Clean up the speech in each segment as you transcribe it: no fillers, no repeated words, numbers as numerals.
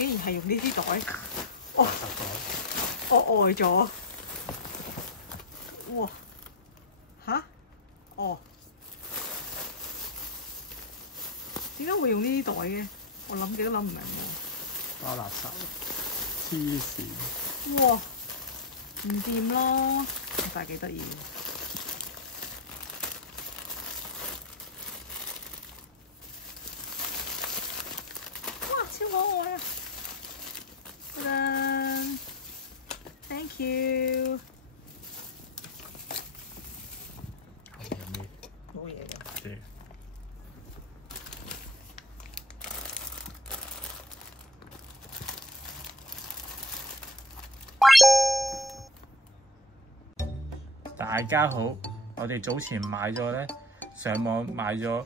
竟然係用呢啲袋，我呆咗。哇！吓？哦，點解會用呢啲袋嘅？我諗極都諗唔明喎。包垃圾，黐線！哇！唔掂咯，但係幾得意。哇！超可愛啊！噔噔 ，thank you。後面有咩？冇嘢嘅。對。大家好，我哋早前買咗咧，上網買咗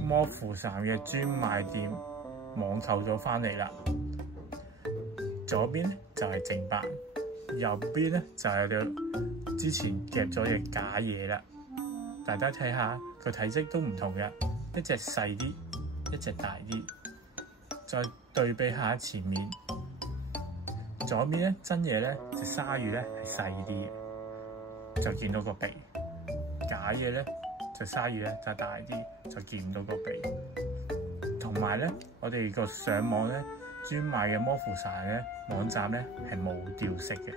魔符傘嘅專賣店網購咗翻嚟啦。左邊咧就係正版，右邊咧就係你之前夾咗嘅假嘢啦。大家睇下個體積都唔同嘅，一隻細啲，一隻大啲。再對比下前面，左邊咧真嘢咧隻鯊魚咧係細啲嘅，就見到個鼻；假嘢咧隻鯊魚咧就大啲，就見唔到個鼻。同埋咧，我哋個上網咧專賣嘅魔符傘咧網站咧係冇吊飾嘅，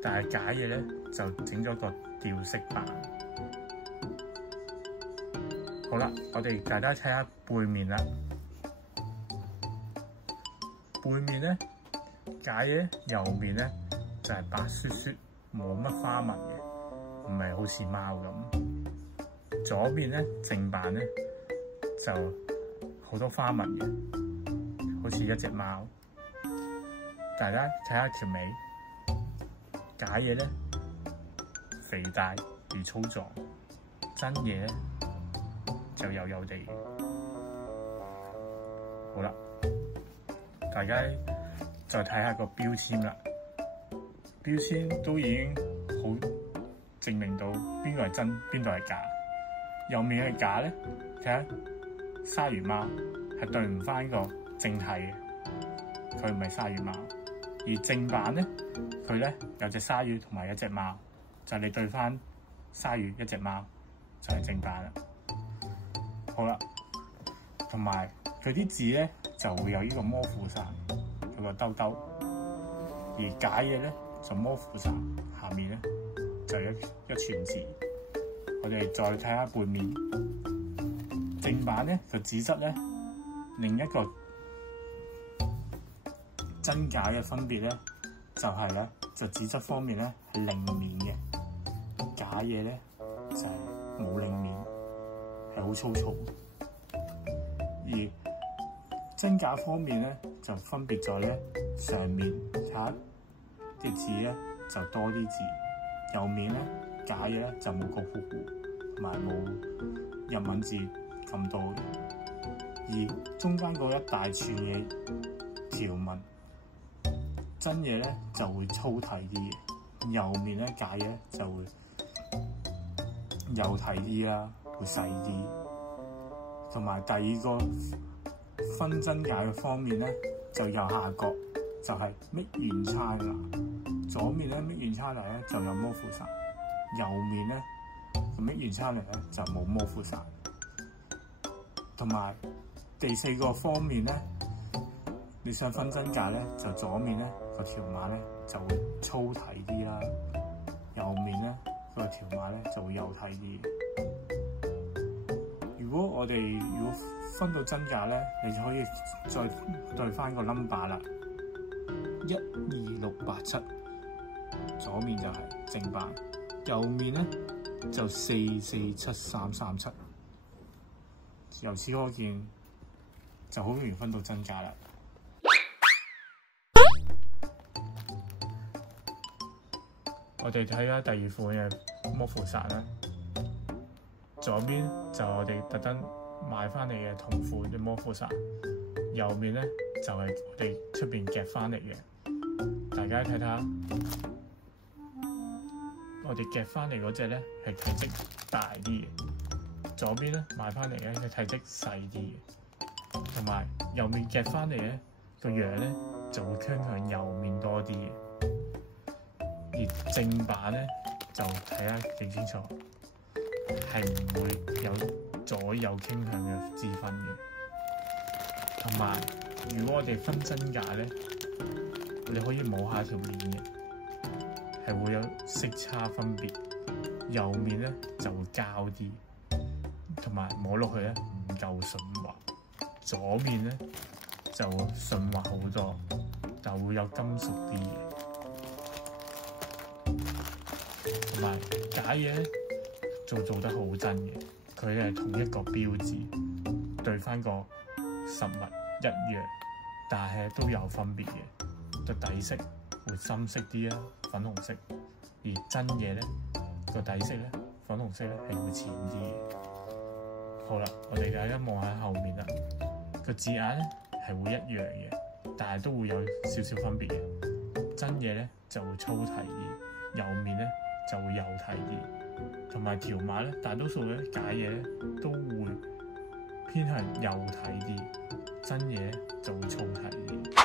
但係假嘢咧就整咗個吊飾版。好啦，我哋大家睇下背面啦。背面咧，假嘢右面咧就係白雪雪，冇乜花紋嘅，唔係好似貓咁。左邊咧正版咧就好多花紋嘅，好似一隻貓。大家睇下條尾，假嘢咧肥大而粗壯，真嘢咧就幼幼地。好啦。大家再睇下個標籤啦，標籤都已經好證明到邊個係真，邊個係假。右面係假咧，睇下鯊魚貓係對唔翻個正體嘅，佢唔係鯊魚貓。而正版咧，佢咧有隻鯊魚同埋一隻貓，就係你對翻鯊魚一隻貓就係正版啦。好啦，同埋佢啲字咧就會有呢個魔符傘有個兜兜，而假嘢咧就魔符傘下面咧就一串字。我哋再睇下背面，正版咧個紙質咧，另一個真假嘅分別咧就係咧就紙質方面咧係令面嘅，假嘢咧就係冇令面，係好粗糙。而真假方面咧，就分別在咧上面睇下啲字咧就多啲字，右面咧假嘢咧就冇個括弧同埋冇日文字咁多嘅，而中間嗰一大串嘅條紋，真嘢咧就會粗體啲嘅，右面咧假嘢就會幼體啲啦，會細啲。同埋第二個分真假嘅方面咧，就右下角就係 Made in China， 左面咧 Made in China 咧就有魔符傘，右面咧 Made in China 咧就冇魔符傘。同埋第四個方面咧，你想分真假咧，就左面咧個條碼咧就會粗體啲啦，右面咧個條碼咧就會幼體啲。如果我哋分到真假咧，你就可以再對翻個 number 啦，12687，左面就係正版，右面咧就447337。由此可見，就好容易分到真假啦。我哋睇下第二款嘅魔符傘啦。左邊就我哋特登買翻嚟嘅同款嘅魔符傘，右面咧就係我哋出邊夾翻嚟嘅。大家睇睇，我哋夾翻嚟嗰隻咧係體積大啲嘅，左邊咧買翻嚟咧係體積細啲嘅。同埋右面夾翻嚟咧個樣咧就會傾向右面多啲嘅，而正版咧就睇下幾清楚，係唔會有左右傾向嘅之分嘅。同埋如果我哋分真假咧，你可以摸下條面嘅，係會有色差分別。右面咧就會膠啲，同埋摸落去咧唔夠順滑。左面咧就順滑好多，但會有金屬啲嘅。同埋假嘢咧做得好真嘅，佢係同一個標誌對翻個實物一樣，但係都有分別嘅。個底色會深色啲啦，粉紅色；而真嘢咧個底色咧粉紅色咧係會淺啲嘅。好啦，我哋大家望下後面啦，個字眼咧係會一樣嘅，但係都會有少少分別嘅。真嘢咧就會粗體啲，右面咧就會幼體啲。同埋條碼咧，大多數咧假嘢咧都會偏向幼體啲，真嘢咧就會粗體啲。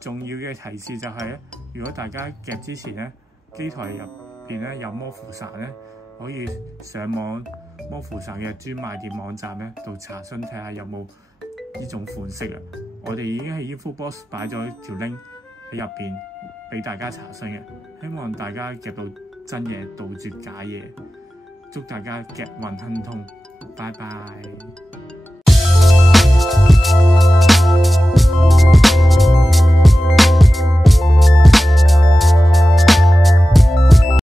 重要嘅提示就係咧，如果大家夾之前咧，機台入邊咧有魔符傘咧，可以上網魔符傘嘅專賣店網站咧度查詢睇下有冇呢種款式啊！我哋已經喺 info box 擺咗條 link 喺入邊俾大家查詢嘅，希望大家夾到真嘢，杜絕假嘢，祝大家夾運亨通，拜拜。